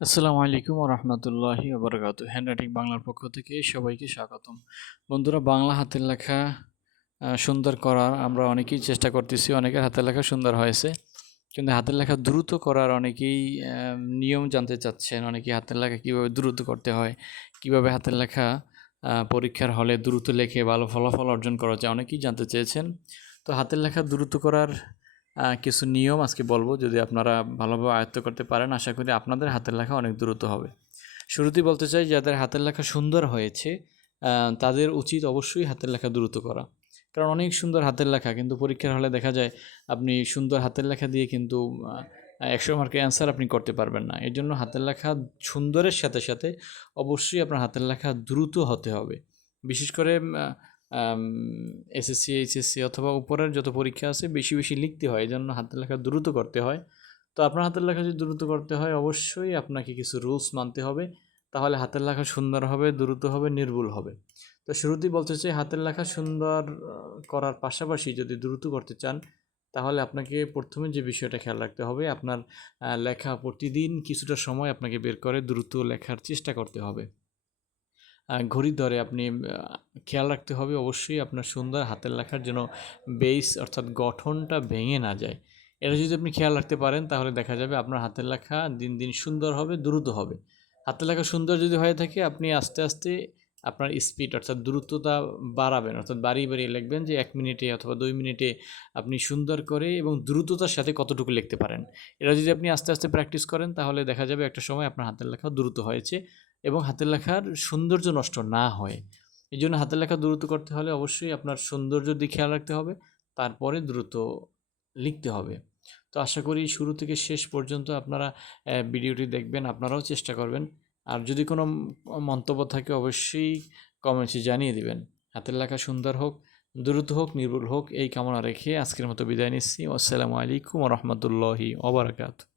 আসসালামু আলাইকুম রহমতুল্লাহি ওবরাকাতু। হ্যান্ডরাইটিং বাংলার পক্ষ থেকে সবাইকে স্বাগতম। বন্ধুরা, বাংলা হাতের লেখা সুন্দর করার আমরা অনেকেই চেষ্টা করতেছি। অনেকের হাতের লেখা সুন্দর হয়েছে, কিন্তু হাতের লেখা দ্রুত করার অনেকেই নিয়ম জানতে চাচ্ছেন। অনেকেই হাতের লেখা কীভাবে দ্রুত করতে হয়, কিভাবে হাতের লেখা পরীক্ষার হলে দ্রুত লেখে ভালো ফলাফল অর্জন করা যায়, অনেকেই জানতে চেয়েছেন। তো হাতের লেখা দ্রুত করার কিছু নিয়ম আজকে বলবো। যদি আপনারা ভালোভাবে আয়ত্ত করতে পারেন, আশা করি আপনাদের হাতের লেখা অনেক দ্রুত হবে। শুরুতেই বলতে চাই, যাদের হাতের লেখা সুন্দর হয়েছে তাদের উচিত অবশ্যই হাতের লেখা দ্রুত করা। কারণ অনেক সুন্দর হাতের লেখা, কিন্তু পরীক্ষার হলে দেখা যায় আপনি সুন্দর হাতের লেখা দিয়ে কিন্তু 100 মার্কের অ্যান্সার আপনি করতে পারবেন না। এর জন্য হাতের লেখা সুন্দরের সাথে সাথে অবশ্যই আপনার হাতের লেখা দ্রুত হতে হবে। বিশেষ করে এসএসসি, এইচএসসি অথবা উপরের যত পরীক্ষা আছে বেশি বেশি লিখতে হয়, এই জন্য হাতের লেখা দ্রুত করতে হয়। তো আপনার হাতের লেখা যদি দ্রুত করতে হয়, অবশ্যই আপনাকে কিছু রুলস মানতে হবে। তাহলে হাতের লেখা সুন্দর হবে, দ্রুত হবে, নির্ভুল হবে। তো শুরুতেই বলতে চাই, হাতের লেখা সুন্দর করার পাশাপাশি যদি দ্রুত করতে চান, তাহলে আপনাকে প্রথমে যে বিষয়টা খেয়াল রাখতে হবে, আপনার লেখা প্রতিদিন কিছুটা সময় আপনাকে বের করে দ্রুত লেখার চেষ্টা করতে হবে। ঘড়ির ধরে আপনি খেয়াল রাখতে হবে অবশ্যই আপনার সুন্দর হাতের লেখার যেন বেস অর্থাৎ গঠনটা ভেঙে না যায়। এটা যদি আপনি খেয়াল রাখতে পারেন, তাহলে দেখা যাবে আপনার হাতের লেখা দিন দিন সুন্দর হবে, দ্রুত হবে। হাতের লেখা সুন্দর যদি হয়ে থাকে, আপনি আস্তে আস্তে আপনার স্পিড অর্থাৎ দ্রুততা বাড়াবেন, অর্থাৎ বাড়িয়ে বাড়িয়ে লিখবেন যে 1 মিনিটে অথবা 2 মিনিটে আপনি সুন্দর করে এবং দ্রুততার সাথে কতটুকু লিখতে পারেন। এটা যদি আপনি আস্তে আস্তে প্র্যাকটিস করেন, তাহলে দেখা যাবে একটা সময় আপনার হাতের লেখা দ্রুত হয়েছে এবং হাতের লেখার সৌন্দর্য নষ্ট না হয়। এই জন্য হাতের লেখা দ্রুত করতে হলে অবশ্যই আপনার সৌন্দর্যের দিকে খেয়াল রাখতে হবে, তারপরে দ্রুত লিখতে হবে। তো আশা করি শুরু থেকে শেষ পর্যন্ত আপনারা ভিডিওটি দেখবেন, আপনারাও চেষ্টা করবেন। আর যদি কোনো মন্তব্য থাকে, অবশ্যই কমেন্টসে জানিয়ে দিবেন। হাতের লেখা সুন্দর হোক, দ্রুত হোক, নির্ভুল হোক, এই কামনা রেখে আজকের মতো বিদায় নিচ্ছি। আসসালামু আলাইকুম রহমতুল্লাহি ওবরাকাতুহু।